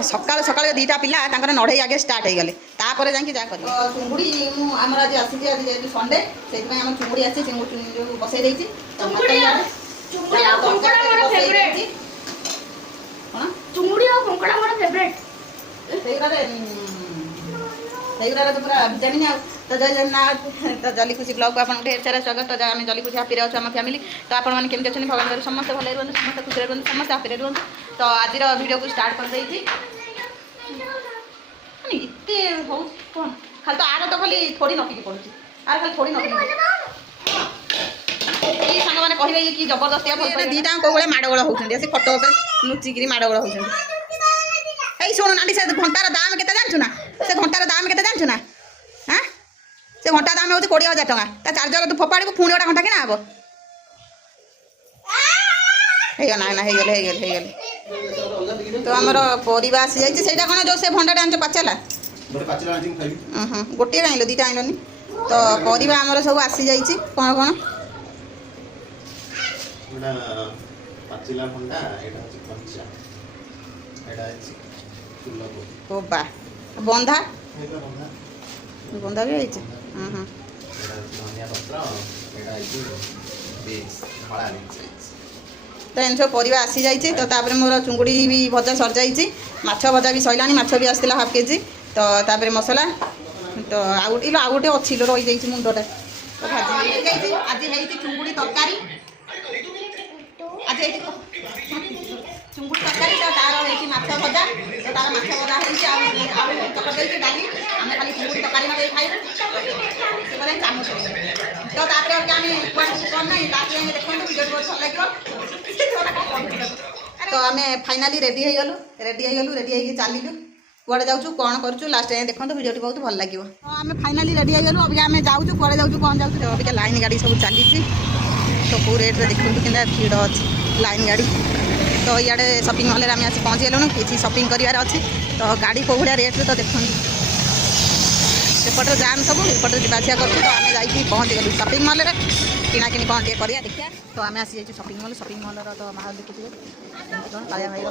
सकाल सकाल दीटा पिला नढ़ई आगे स्टार्ट हो गले तापर जाकि जा चुंगुड़ी आम आज आसी संडे से चुंगुड़ी आसी बसई देती तो पूरा जानी तो जय जगन्नाथ तो जली खुशी ब्लॉग को आपको ढेर सारा स्वागत तो आम जली खुशी हापी अच्छे आम फैमिली तो आप केमती अच्छे भगवान समस्त भले रुहतु समस्त खुशी रुहतु समस्त हापी रुहतु तो आज वीडियो को स्टार्ट कर देती इतने हो कौन खाली तो आर तो खाली थोड़ी नकिकी पड़ुची आर खाली थोड़ी नकिकी सांग मैंने कहे कि जबरदस्ती दीटा कौन माड़गोल होती से फटो लुचिकी माड़गोल होती शुणु नाटी से घंटार दाम के जानछु ना से घंटार दाम के जानछु ना हाँ से घंटा दाम हूँ 20,000 टका चार्जर तू फोपाड़ी को पुणी गोटा घंटा किना हम हो तो आमर परिवा आसी जाइए कौन जो से भंडाटे आन पाचला गोटे आइल दीटा आइलनि तो परिवा आमर सब आसी जाइए कौन कौन बा बंधा बंधा भी आई तो एन सब परिवा आसी जाइए तो तापर मोर चुंगुड़ी भी भजा सर जाइए माछ भजा भी सैला माछ भी आसला हाफ केजी तो तापर मसला तो आउ गोटे अच्छी रही जाइए मुंडटा तो भाजी आज चुंगुड़ी तरकारी आज चुंगुड़ी तरकारी तो तार है माछ भजा तो तार माछ भजा होकर डाली आम खाली चुंगुड़ी तरकारी ना खाई चामच तो तापर आम कौन ना देखो वीडियो बहुत भल लगे तो आम फाइनाली रेडी हो रेडी चलू कुआड़े जाऊँ कौन करूँ लास्ट टाइम देखो वीडियो बहुत भल लगे तो आम फाइनाली रेडी हो अभी आम जाऊँ कुआड़े जाऊँ कौन जाऊँ अभी लाइन गाड़ी सब चली तो कौ रेट्रे देखो कि भीड़ अच्छी लाइन गाड़ी तो इे शॉपिंग मॉल में आसी पहुँची गलुँ किसी शॉपिंग करार अच्छी तो गाड़ी कौ भाया रेट्रे तो देखो सेपटे जाम सब एपटे जावासिया करूँ तो आम जा पहुँची गलु शॉपिंग मॉल में किणाकिणी कौन टे करा देखिए तो आम आसी जाइए शॉपिंग मॉल तो माहौल देखिए कालिया भाई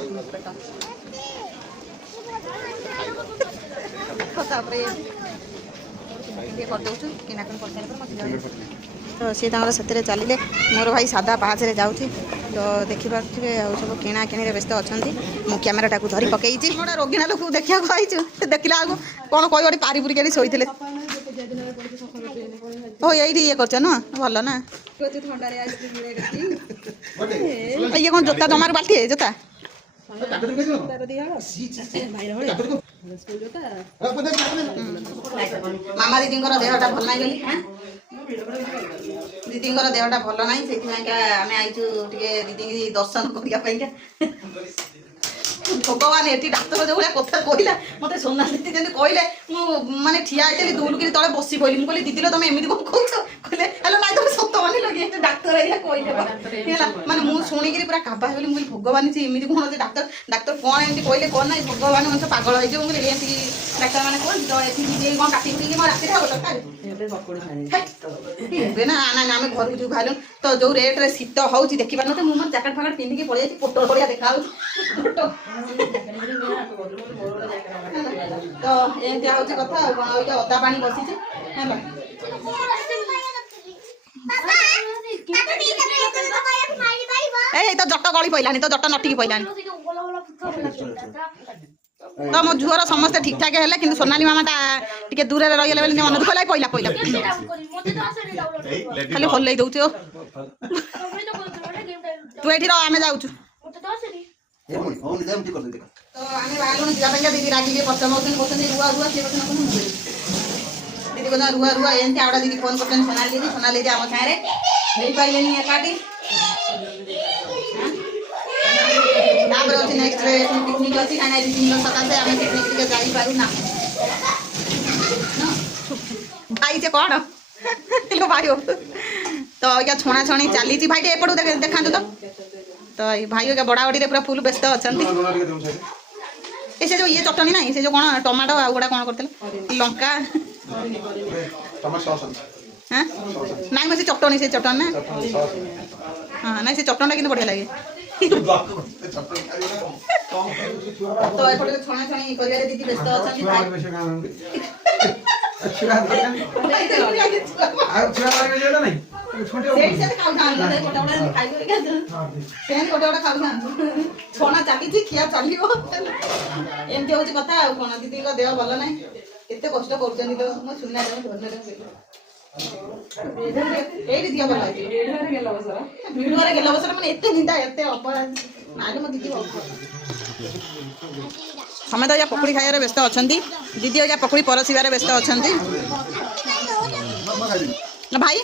पेट करदे किणाकिणी कर तो सी से चलिए मोर भाई सादा पाँच जाऊँ तो देखिपे सब किणाकिणी व्यस्त अच्छा मु कैमेराटा को धरी पकई गोटे रोगिणा लोक देखा आई देखला कौन कह पारी पुरिक शोते हो ये कर भल ना ये कौन जोता जमार बाल्टी है जोता मामा दीदी देहटा भल ना दीदी देहटा भल ना से आम आईचु दीदी दर्शन करने भगवान ये डाक्तर जो भाई कथा कहला मत सोना दीदी जमी कहले मुझे ठिया होती दूर तले बस पड़ी मुझे दीदी तुम एमती कौन कौच कहले हेलो ना तुम सत मान लगे डाक्तर कहले माने मुझे शुणिक पूरा काबा हो मुझे भगवान से एमती कौन अच्छे डाक्तर डाक्तर कौन एमती कहले कौन ना भगवान मनुष्य पागल हो मुझे डाक्तर मैंने कहते तो ये कौन काटी कुटी मैं राति खाव ना ना आम घर को जो बाहर तो जो रेट्रे शीत हो देखिपार ना मुझे जैकेट फाकेट पिंधिकी पड़े जाती पोटल बढ़िया देखा तो एमती हूँ कथा अदा पानी बसी तो जट गली पड़ानी तो जट नटिकी पड़ानी तो मो झुअर समस्ते ठीक ठाक है कि सोनाली मामाटा टे दूर रही गले मन दुख लगे पड़ा पड़ा खाली हल दौ तू ये आम जाऊँ तो आम बाहर जावा दीदी रागिक पचम कहते रुआ रुआ सी दीदी कहते रुआ रुआ एमती आउटा दीदी फोन कर सोनाली दीदी आम सारे हो पारे एकाठी अच्छे नेक्स्ट पिकनिक अच्छी कहीं दीदी सकाशे आम पिकनिक जापारूना भाई से कौन भाई तो क्या छणा छणी चली भाई एपटू देखा तो भाई क्या बड़ा बड़ी पूरा फुल व्यस्त अच्छा से जो ये चटनी ना से जो कौन टमाटो आउटा कौन करते लंका हाँ ना मैं से चटनी ना हाँ ना से चटना कि बढ़िया लगे ତ ଏପଟେ ଛଣା ଛଣି କରିବାରେ ଦିଦି ବ୍ୟସ୍ତ ଅଛନ୍ତି ଭାଇ ଛଣା ଚାଲିଛି ଖିଆ ଚାଲିବ ଏମିତି ହଉଛି କଥା ଆଉ କଣ। ଦିଦିଙ୍କ ଦେହ ଭଲ ନାହିଁ କେତେ କଷ୍ଟ କରୁଛନ୍ତି ତ ମୋ ସୁନା ଏଇଠି ଦିଅ ଭଲ ଭିଡୁଆରେ ଗେଲ ବସର ମାନେ ଏତେ ନିନ୍ଦା ଏତେ ଅପରାଧ ନାଇଁ ମୋ ଦିଦି ସମେତ ଯା ପକୁଡ଼ି ଖାଇବାରେ ବ୍ୟସ୍ତ ଅଛନ୍ତି। ଦିଦି ଯା ପକୁଡ଼ି ପରସିବାରେ ବ୍ୟସ୍ତ ଅଛନ୍ତି। ଭାଇ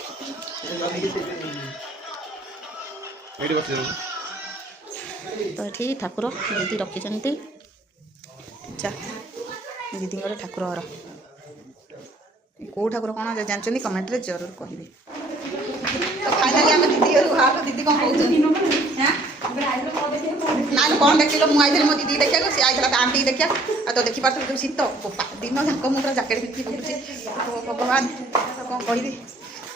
ତ ଏଠି ଠାକୁର ଦିଦି ରଖିଛନ୍ତି। ଯା ଦିଦିଙ୍କର ଠାକୁର ଘର କେଉଁ ଠାକୁର କ'ଣ ଜାଣିଛନ୍ତି କମେଣ୍ଟରେ ଜରୁର କହିବେ। ତ ଫାଇନାଲି ଆମେ ଦିଦି ଘରୁ ବାହାରୁ ଦିଦି କ'ଣ କହୁଛନ୍ତି ନାଇଁ କ'ଣ ଦେଖିଲ ମୁଁ ଆଇଥିଲି ମୋ ଦିଦି ଦେଖିବାକୁ ସିଏ ଆଇଥିଲା ତା ଆଣ୍ଟି ଦେଖିବା ଆଉ ତ ଦେଖିପାରୁଥିଲି ଯେଉଁ ଶୀତ ଦିନ ଯାକ ମୁଁ ପୁରା ଜ୍ୟାକେଟ୍ ପିନ୍ଧିକି ବୁଲୁଛି ଭଗବାନ କ'ଣ କହିବି।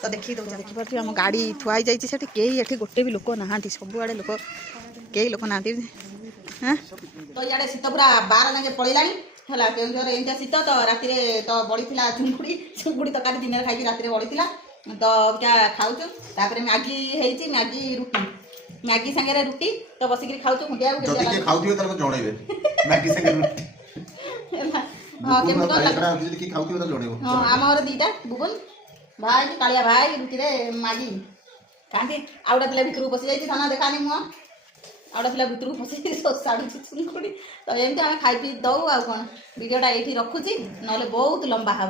ତ ଦେଖିପାରୁଥିବେ ଆମ ଗାଡ଼ି ଥୁଆ ହେଇଯାଇଛି ସେଠି କେହି ଏଠି ଗୋଟେ ବି ଲୋକ ନାହାନ୍ତି ସବୁଆଡ଼େ ଲୋକ କେହି ଲୋକ ନାହାନ୍ତି ହଁ। ତ ଇଆଡ଼େ ଶୀତ ପୁରା 12 ଯାକେ ପଳେଇଲାଣି ହେଲା। କେଉଁଝର ଏମିତିଆ ଶୀତ ତ ରାତିରେ ତ ବଳିଥିଲା ଚୁଙ୍ଗୁଡ଼ି ତରକାରୀ ଦିନରେ ଖାଇକି ରାତିରେ ବଳିଥିଲା ତ ଖାଉଛୁ। ତାପରେ ମ୍ୟାଗି ହେଇଛି ମ୍ୟାଗି ରୁଟି ମ୍ୟାଗି ସାଙ୍ଗରେ ରୁଟି ତ ବସିକିରି ଖାଉଛୁ। ମୁଣ୍ଡିଆକୁ ଖାଉଥିବେ ତାକୁ ଜଣେଇବେ ମ୍ୟାଗି ସାଙ୍ଗରେ ରୁଟି ହଁ କେମିତି କ'ଣ ଲାଗେ। ହଁ ଆମ ଘର ଦୁଇଟା ବୁବୁନ ଭାଇ କାଳିଆ ଭାଇ ରୁଟିରେ ମ୍ୟାଗି କାହିଁକି ଆଉ ଗୋଟେ ପିଲା ଭିତରକୁ ପଶି ଯାଇଛି ଧାନ ଦେଖାନି ମୁହଁ ଆଉ ଗୋଟେ ପିଲା ଭିତରକୁ ପଶି ସାଡ଼ୁଛି ଚୁଙ୍ଗୁଡ଼ି। ତ ଏମିତି ଆମେ ଖାଇ ପିଇ ଦେଉ ଆଉ କ'ଣ। ଭିଡ଼ିଓଟା ଏଇଠି ରଖୁଛି ନହେଲେ ବହୁତ ଲମ୍ବା ହେବ।